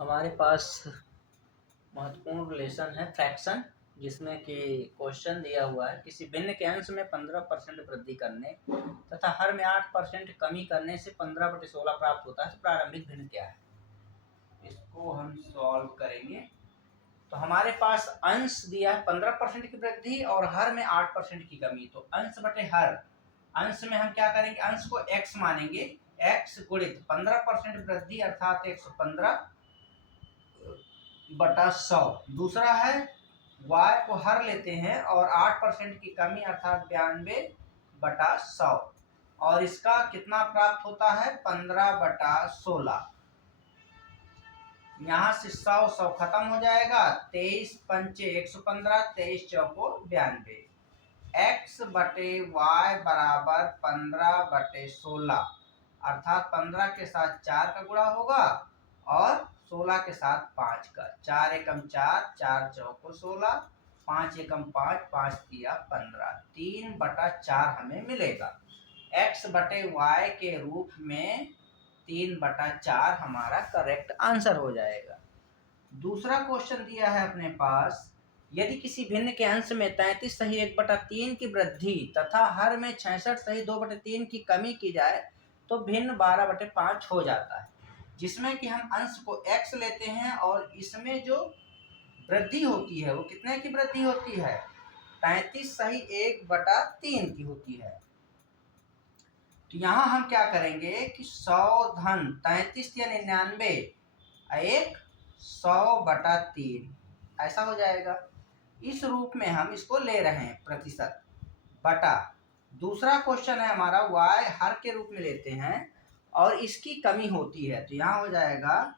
हमारे पास महत्वपूर्ण रिलेशन है फ्रैक्शन, जिसमें कि क्वेश्चन दिया हुआ है किसी भिन्न के अंश में 15% वृद्धि करने तथा हर में 8% कमी करने से 15/16 प्राप्त होता है, तो प्रारंभिक भिन्न क्या है। इसको हम सॉल्व करेंगे। तो हमारे पास अंश दिया है 15% की वृद्धि और हर में 8% की कमी। तो अंश बटे हर, अंश में हम क्या करेंगे, अंश को x मानेंगे, x गुणित 15% वृद्धि अर्थात 115/100। दूसरा है y को हर लेते हैं और 8% की कमी अर्थात 92/100, और इसका कितना प्राप्त होता है, 15/16। यहाँ से 100 खत्म हो जाएगा, 23 पंचे 115, 23 चौको 92। x बटे y बराबर 15/16, अर्थात 15 के साथ 4 का गुणा होगा और 16 के साथ 5 का। 4 एकम 4, 4 चौको 16, 5 एकम 5, 5 तिया 15, 3/4 हमें मिलेगा। x बटे y के रूप में 3/4 हमारा करेक्ट आंसर हो जाएगा। दूसरा क्वेश्चन दिया है अपने पास, यदि किसी भिन्न के अंश में 33 सही 1/3 की वृद्धि तथा हर में 66 सही 2/3 की कमी की जाए तो भिन्न 12/5 हो जाता है, जिसमें कि हम अंश को x लेते हैं और इसमें जो वृद्धि होती है वो कितने की वृद्धि होती है, 33 सही 1/3 की होती है। तो यहाँ हम क्या करेंगे कि 100 धन 33 या 99 एक 100/3 ऐसा हो जाएगा। इस रूप में हम इसको ले रहे हैं प्रतिशत बटा। दूसरा क्वेश्चन है हमारा y हर के रूप में लेते हैं और इसकी कमी होती है, तो यहाँ हो जाएगा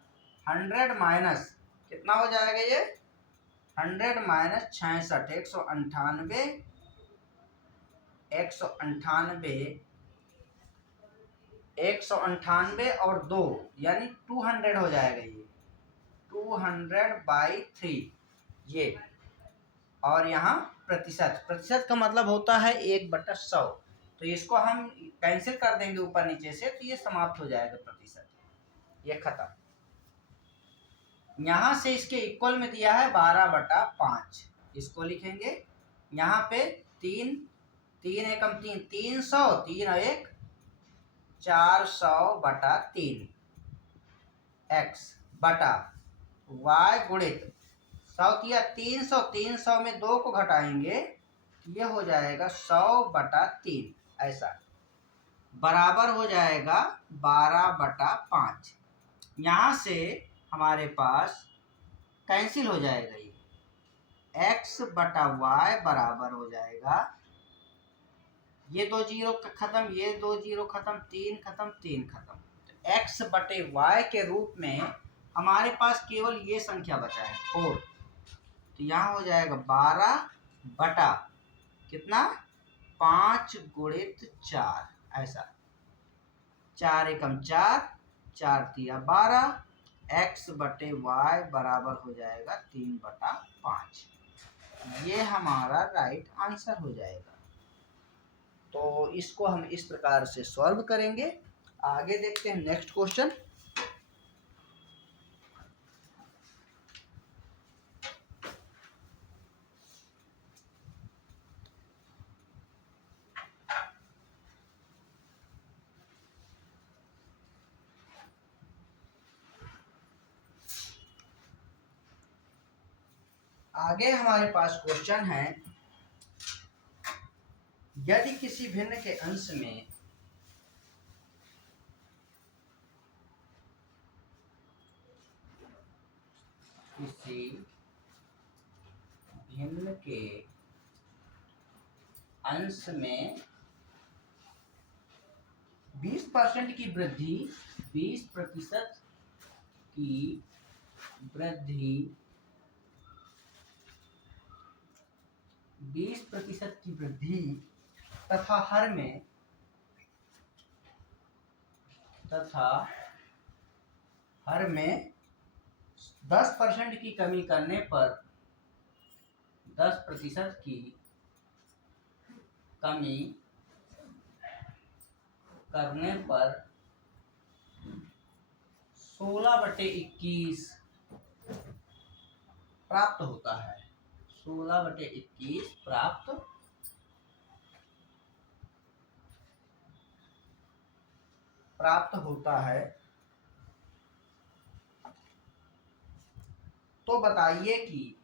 100 माइनस कितना हो जाएगा, ये 100 माइनस 66, 198 और 2 यानी 200 हो जाएगा, ये 200/3 ये। और यहाँ प्रतिशत, प्रतिशत का मतलब होता है 1/100, तो इसको हम कैंसिल कर देंगे ऊपर नीचे से, तो ये समाप्त हो जाएगा प्रतिशत, ये खत्म। यहाँ से इसके इक्वल में दिया है 12/5, इसको लिखेंगे। यहाँ पे 3 एकम 3, 300, 3 और 1 400/3 x बटा y गुणित 100 किया 300, 300 में 2 को घटाएंगे, ये हो जाएगा 100/3 ऐसा, बराबर हो जाएगा 12/5। यहाँ से हमारे पास कैंसिल हो जाएगा, ये x बटा y बराबर हो जाएगा, ये 2 जीरो खत्म, ये 2 जीरो खत्म, 3 खत्म, 3 खत्म। तो x बटे y के रूप में हमारे पास केवल ये संख्या बचा है 4, तो यहाँ हो जाएगा 12 बटा कितना, 5 गुणित 4 ऐसा, 4 एकम 4, 4 तिया 12, x बटे y बराबर हो जाएगा 3/5। ये हमारा राइट आंसर हो जाएगा। तो इसको हम इस प्रकार से सॉल्व करेंगे। आगे देखते हैं नेक्स्ट क्वेश्चन। आगे हमारे पास क्वेश्चन है, यदि किसी भिन्न के अंश में किसी भिन्न के अंश में 20% की वृद्धि, 20% की वृद्धि, 20% की वृद्धि तथा हर में 10% की कमी करने पर 10% की कमी करने पर 16/21 प्राप्त होता है। 16/21 प्राप्त होता है। तो बताइए कि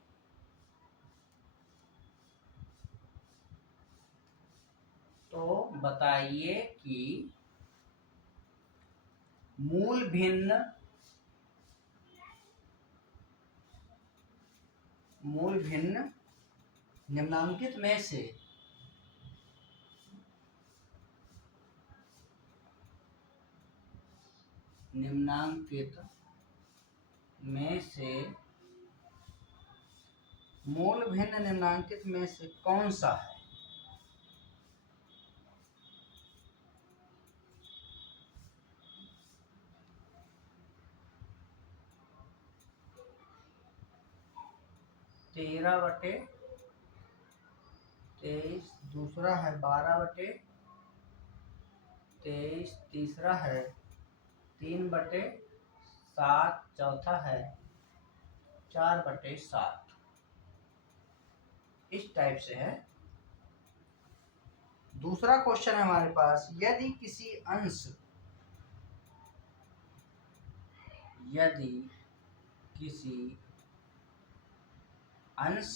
मूल भिन्न निम्नांकित में से कौन सा है? तेरह बटे 23, दूसरा है 12/23, तीसरा है 3/7, चौथा है 4/7। इस टाइप से है। दूसरा क्वेश्चन है हमारे पास, यदि किसी अंश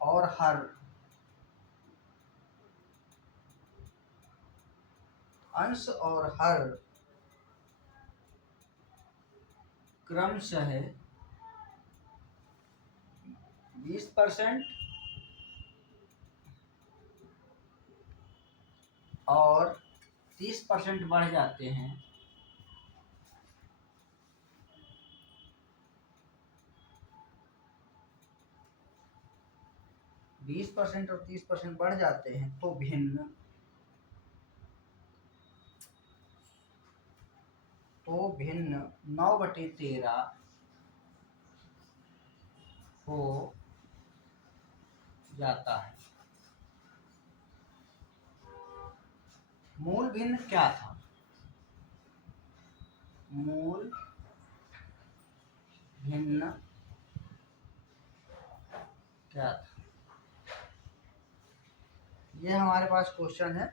और हर क्रमशः 20% और 30% बढ़ जाते हैं, और 30% बढ़ जाते हैं, तो भिन्न 9/13 हो जाता है। मूल भिन्न क्या था? मूल भिन्न क्या था? ये हमारे पास क्वेश्चन है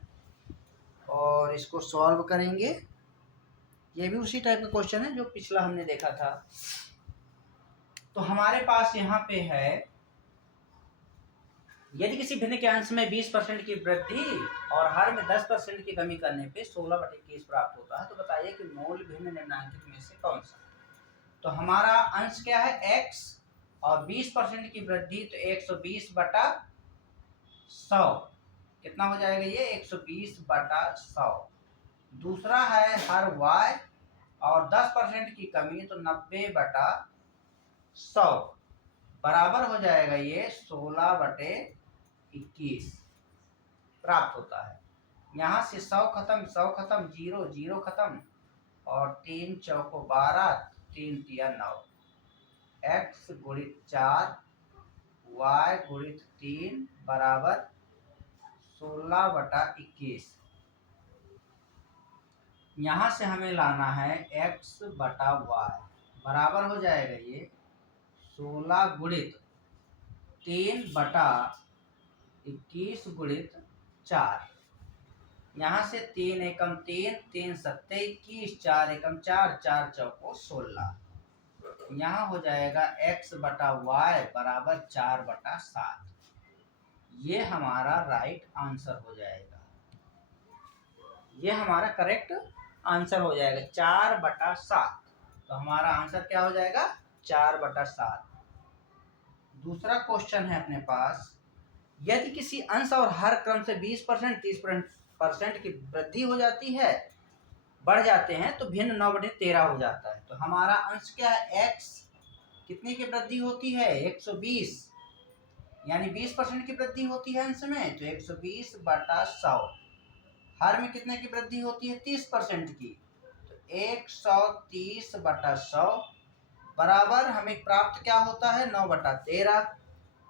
और इसको सॉल्व करेंगे। ये भी उसी टाइप का क्वेश्चन है जो पिछला हमने देखा था। तो हमारे पास यहाँ पे है, यदि किसी भिन्न के अंश में 20% की वृद्धि और हर में 10% की कमी करने पे 16/21 प्राप्त होता है। तो बताइए कि मूल भिन्न निम्नांकित में से कौन सा? तो हमारा अंश क्या है? x, और 20% की वृद्धि तो 120/100। कितना हो जाएगा ये? 120/100। दूसरा है हर y, और 10% की कमी तो 90/100, बराबर हो जाएगा ये 16/21 प्राप्त होता है। यहाँ से 100 खत्म, 0 0 खत्म, और 3 चौको 12, 3 तिया 9, x गुणित 4 y गुणित 3 बराबर 16/21। यहाँ से हमें लाना है x/y, बराबर हो जाएगा ये 16 गुणित 3/21 गुणित 4। यहाँ से 3 एकम 3, 3 सत्ते 21, 4 एकम 4, 4 चौको 16। यहाँ हो जाएगा x/y बराबर 4/7। ये हमारा राइट आंसर हो जाएगा। ये हमारा करेक्ट आंसर हो जाएगा 4/7। तो हमारा आंसर क्या हो जाएगा? 4/7। दूसरा क्वेश्चन है अपने पास, यदि किसी अंश और हर क्रम से 20%, 30% की वृद्धि हो जाती है, बढ़ जाते हैं, तो भिन्न 9/13 हो जाता है। तो हमारा अंश क्या है? x कितने की वृद्धि होती है? 120, यानी 20% की वृद्धि होती है अंश में, तो 120/100। हर में कितने की वृद्धि होती है? 30% की, तो 130/100 बराबर हमें प्राप्त क्या होता है? 9/13।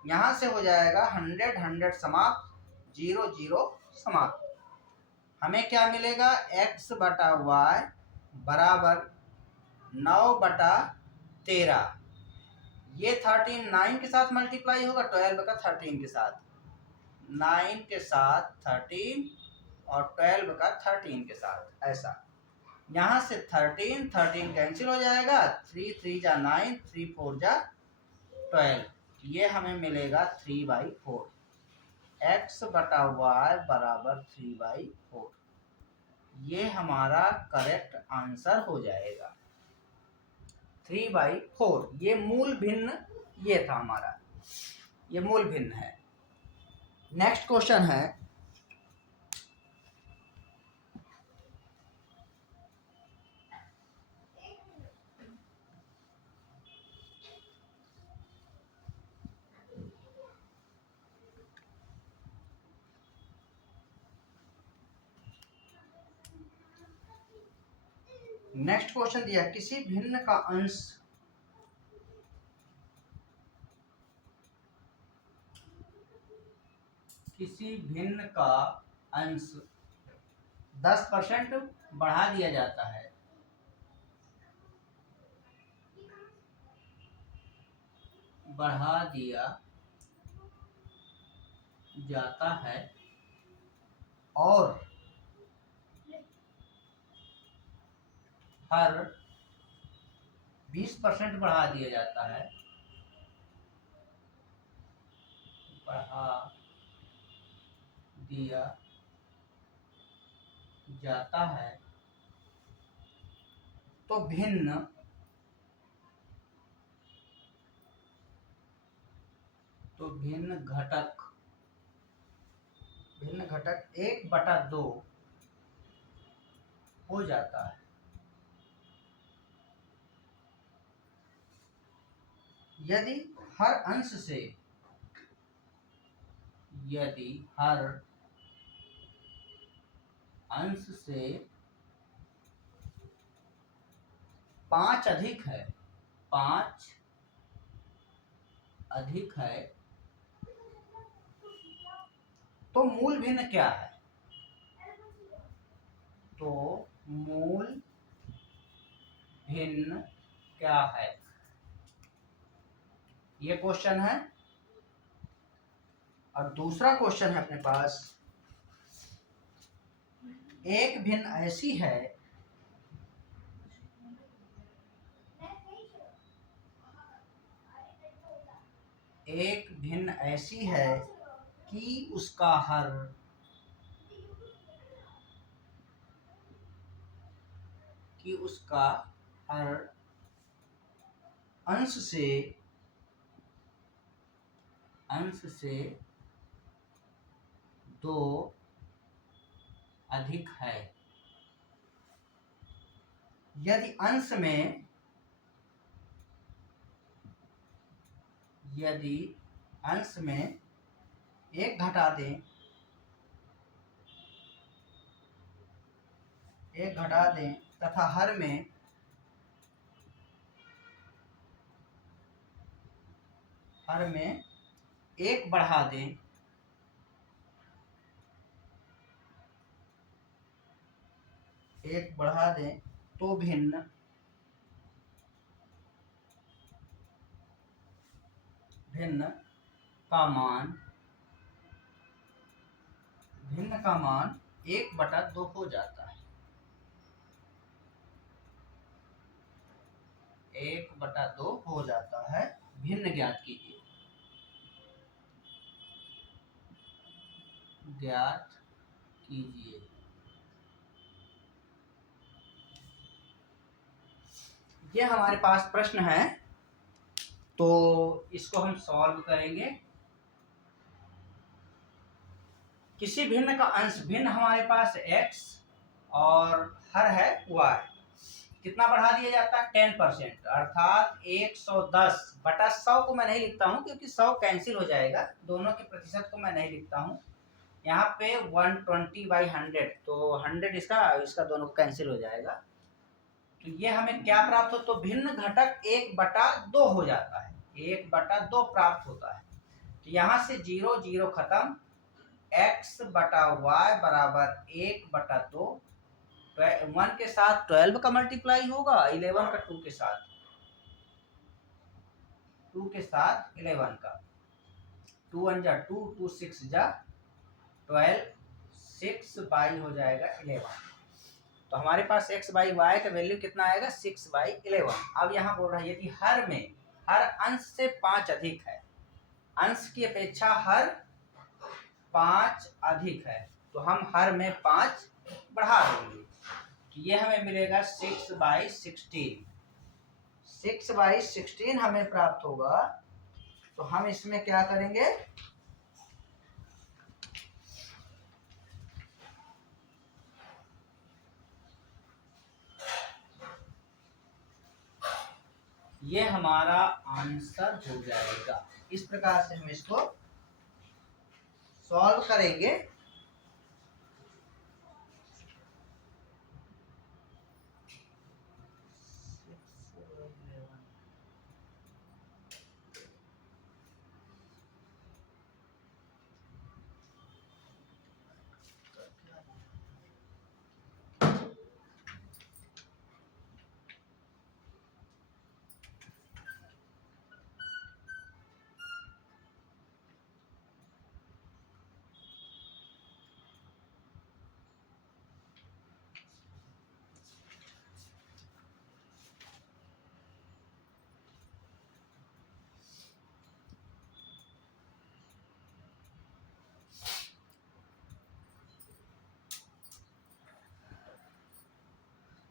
यहाँ से हो जाएगा 100 100 समाप्त, 0 0 समाप्त। हमें क्या मिलेगा? x/y बराबर 9/13, ये 13 9 के साथ मल्टीप्लाई होगा, 12 का 13 के साथ, 9 के साथ 13 और 12 का 13 के साथ, ऐसा। यहाँ से 13 13 कैंसिल हो जाएगा, 3 3 जा 9, 3 4 जा 12, ये हमें मिलेगा 3/4। x बटा वाई बराबर 3/4, ये हमारा करेक्ट आंसर हो जाएगा 3/4। ये मूल भिन्न, ये था हमारा, ये मूल भिन्न है। नेक्स्ट क्वेश्चन है, नेक्स्ट क्वेश्चन दिया, किसी भिन्न का अंश किसी भिन्न का अंश 10% बढ़ा दिया जाता है, बढ़ा दिया जाता है और हर 20% बढ़ा दिया जाता है, बढ़ा दिया जाता है, तो भिन्न घटक 1/2 हो जाता है। यदि हर अंश से, यदि हर अंश से 5 अधिक है, 5 अधिक है, तो मूल भिन्न क्या है? तो मूल भिन्न क्या है, ये क्वेश्चन है। और दूसरा क्वेश्चन है अपने पास, एक भिन्न ऐसी है कि उसका हर अंश से 2 अधिक है। यदि अंश में 1 घटा दें, तथा हर में 1 बढ़ा दें, तो भिन्न का मान 1/2 हो जाता है। 1/2 हो जाता है। भिन्न ज्ञात कीजिए। ये हमारे पास प्रश्न है, तो इसको हम सॉल्व करेंगे। किसी भिन्न का अंश, भिन्न हमारे पास x और हर है y, कितना बढ़ा दिया जाता है? 10%, अर्थात 110/100 को मैं नहीं लिखता हूँ क्योंकि 100 कैंसिल हो जाएगा, दोनों के प्रतिशत को मैं नहीं लिखता हूँ। यहाँ पे 120/100, तो 100 इसका दोनों को कैंसिल हो जाएगा। तो ये हमें क्या प्राप्त हो? तो भिन्न घटक 1/2 हो जाता है, 1/2 प्राप्त होता है। तो यहाँ से 0 0 खत्म, x बटा वाई बराबर 1/2, 1 के साथ 12 का मल्टीप्लाई होगा, 11 का 2 के साथ, 2 के साथ 11 का, 2 1 जा 2, 2 6 जा 12, 6 बाई हो जाएगा 11। तो हमारे पास x बाई वाई का वैल्यू कितना आएगा 6 बाई 11। अब यहाँ बोल रहा है यदि हर में हर अंश से 5 अधिक है, अंश की अपेक्षा हर 5 अधिक है, तो हम हर में 5 बढ़ा देंगे। तो ये हमें मिलेगा 6 बाई 16। 6 बाई 16 हमें प्राप्त होगा। तो हम इसमें क्या करेंगे, ये हमारा आंसर हो जाएगा। इस प्रकार से हम इसको सॉल्व करेंगे।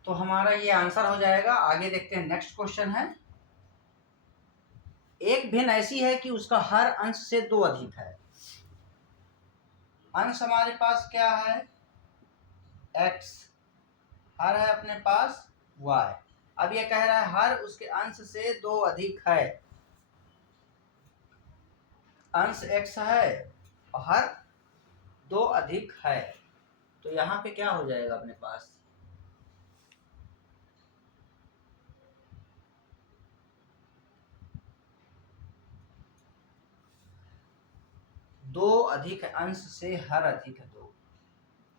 तो हमारा ये आंसर हो जाएगा। आगे देखते हैं, नेक्स्ट क्वेश्चन है, एक भिन्न ऐसी है कि उसका हर अंश से 2 अधिक है। अंश हमारे पास क्या है x, हर है अपने पास y। अब ये कह रहा है हर उसके अंश से 2 अधिक है। अंश x है और हर 2 अधिक है, तो यहाँ पे क्या हो जाएगा अपने पास, दो अधिक है, अंश से हर अधिक है 2।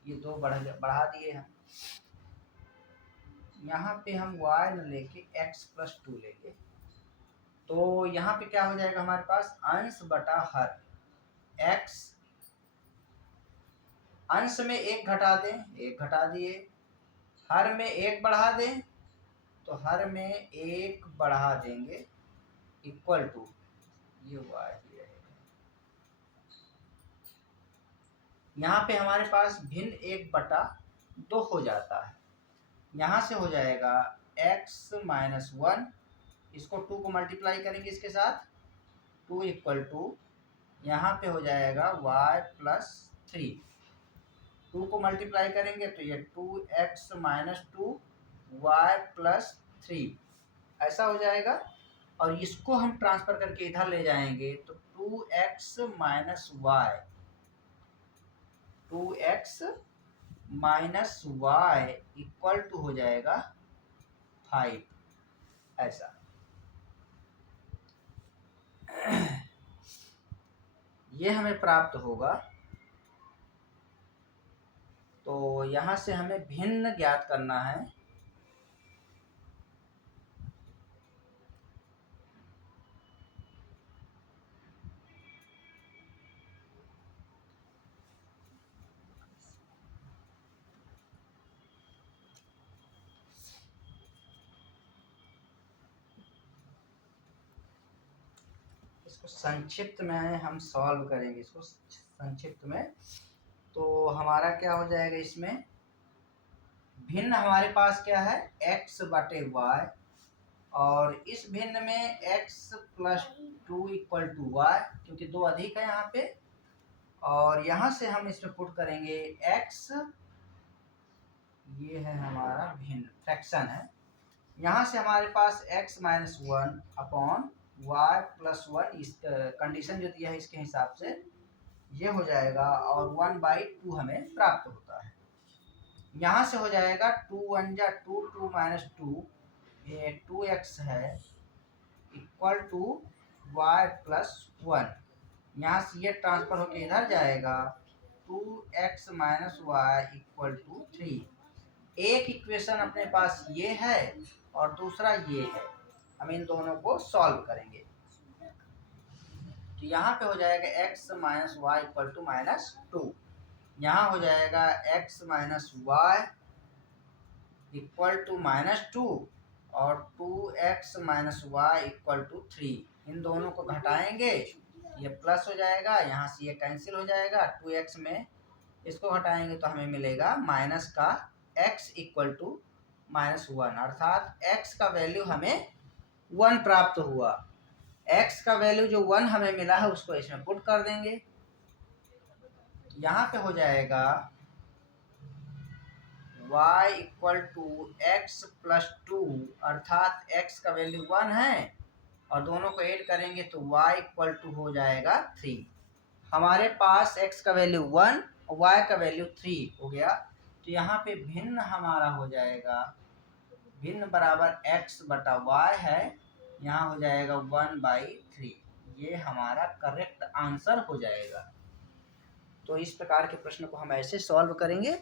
ये 2 बढ़ा दिए हम। यहाँ पे हम y न लेके x प्लस 2 लेंगे। तो यहाँ पे क्या हो जाएगा हमारे पास, अंश बटा हर। x अंश में 1 घटा दें, 1 घटा दिए, हर में 1 बढ़ा दें, तो हर में 1 बढ़ा देंगे, इक्वल टू ये y रहेगा। यहाँ पे हमारे पास भिन्न 1 बटा 2 हो जाता है। यहाँ से हो जाएगा x माइनस 1, इसको 2 को मल्टीप्लाई करेंगे इसके साथ, 2 इक्वल टू यहाँ पे हो जाएगा y प्लस 3। 2 को मल्टीप्लाई करेंगे तो ये 2x माइनस 2 y प्लस 3 ऐसा हो जाएगा। और इसको हम ट्रांसफर करके इधर ले जाएंगे तो 2x minus y, 2x minus y equal to हो जाएगा 5 ऐसा। ये हमें प्राप्त होगा। तो यहाँ से हमें भिन्न ज्ञात करना है। इसको संक्षिप्त में हम सॉल्व करेंगे, इसको संक्षिप्त में। तो हमारा क्या हो जाएगा, इसमें भिन्न हमारे पास क्या है x बटे वाई, और इस भिन्न में x plus 2 equal to y, क्योंकि 2 अधिक है यहाँ पे। और यहाँ से हम इसमें पुट करेंगे x, ये है हमारा भिन्न फ्रैक्शन है। यहाँ से हमारे पास x minus 1 upon y plus 1, इस कंडीशन जो दिया है इसके हिसाब से ये हो जाएगा, और 1/2 हमें प्राप्त होता है। यहाँ से हो जाएगा 2 1 जा 2, 2 माइनस 2, ये 2x है इक्वल टू y प्लस 1। यहाँ से ये ट्रांसफर होकर इधर जाएगा, 2x minus y equal to 3। एक इक्वेशन अपने पास ये है और दूसरा ये है। हम इन दोनों को सॉल्व करेंगे। तो यहाँ पे हो जाएगा x minus y equal to -2, यहाँ हो जाएगा x minus y equal to -2 और 2x minus y equal to 3। इन दोनों को घटाएंगे, ये प्लस हो जाएगा, यहाँ से ये कैंसिल हो जाएगा। 2x में इसको घटाएंगे तो हमें मिलेगा माइनस का x इक्वल टू -1, अर्थात x का वैल्यू हमें 1 प्राप्त हुआ। x का वैल्यू जो 1 हमें मिला है उसको इसमें पुट कर देंगे। यहाँ पे हो जाएगा y equal to x plus 2, अर्थात x का वैल्यू 1 है और दोनों को ऐड करेंगे तो y इक्वल टू हो जाएगा 3। हमारे पास x का वैल्यू 1 और y का वैल्यू 3 हो गया। तो यहाँ पे भिन्न हमारा हो जाएगा, भिन्न बराबर x बटा y है, यहाँ हो जाएगा 1/3। ये हमारा करेक्ट आंसर हो जाएगा। तो इस प्रकार के प्रश्न को हम ऐसे सॉल्व करेंगे।